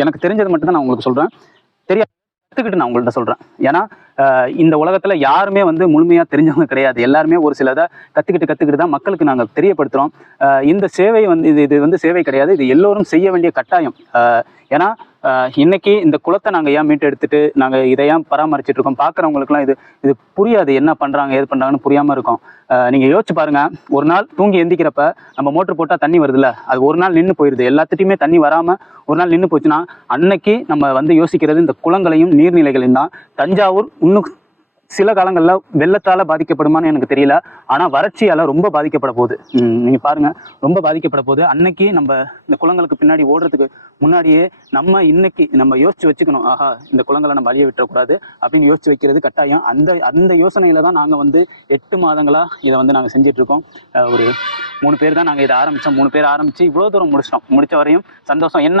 எனக்கு தெரிஞ்சது மட்டும் தான் நான் உங்களுக்கு சொல்கிறேன். தெரியாது கற்றுக்கிட்டு நான் உங்கள்கிட்ட சொல்கிறேன். ஏன்னா இந்த உலகத்தில் யாருமே வந்து முழுமையாக தெரிஞ்சவங்க கிடையாது. எல்லாருமே ஒரு சிலதை கற்றுக்கிட்டு தான் மக்களுக்கு நாங்கள் தெரியப்படுத்துகிறோம். இந்த சேவை வந்து இது வந்து சேவை கிடையாது. இது எல்லோரும் செய்ய வேண்டிய கட்டாயம். ஏன்னா இன்னைக்கு இந்த குளத்தை நாங்கள் ஏன் மீட்டு எடுத்துட்டு நாங்கள் இதை ஏன் பராமரிச்சுட்டு இருக்கோம், பார்க்குறவங்களுக்குலாம் இது புரியாது. என்ன பண்ணுறாங்க ஏது பண்ணுறாங்கன்னு புரியாமல் இருக்கும். நீங்கள் யோசிச்சு பாருங்கள், ஒரு நாள் தூங்கி எந்திக்கிறப்ப நம்ம மோட்ரு போட்டால் தண்ணி வருதுல்ல, அது ஒரு நாள் நின்று போயிடுது. எல்லாத்துட்டையுமே தண்ணி வராமல் ஒரு நாள் நின்று போச்சுன்னா அன்னைக்கு நம்ம வந்து யோசிக்கிறது இந்த குளங்களையும் நீர்நிலைகளையும் தான். தஞ்சாவூர் இன்னும் சில காலங்களில் வெள்ளத்தால் பாதிக்கப்படுமான்னு எனக்கு தெரியல. ஆனால் வறட்சியால் ரொம்ப பாதிக்கப்பட போகுது. நீங்கள் பாருங்கள், ரொம்ப பாதிக்கப்பட போகுது. அன்னைக்கு நம்ம இந்த குளங்களுக்கு பின்னாடி ஓடுறதுக்கு முன்னாடியே இன்னைக்கு நம்ம யோசிச்சு வச்சுக்கணும். ஆஹா, இந்த குளங்களை நம்ம அழிய விட்டுறக்கூடாது அப்படின்னு யோசிச்சு வைக்கிறது கட்டாயம். அந்த யோசனையில் தான் நாங்கள் வந்து 8 மாதங்களாக இதை வந்து நாங்கள் செஞ்சிட்ருக்கோம். ஒரு 3 பேர் தான் நாங்கள் இதை ஆரம்பித்தோம். 3 பேர் ஆரம்பித்து இவ்வளோ தூரம் முடிச்சிட்டோம். முடித்த வரையும் சந்தோஷம். என்ன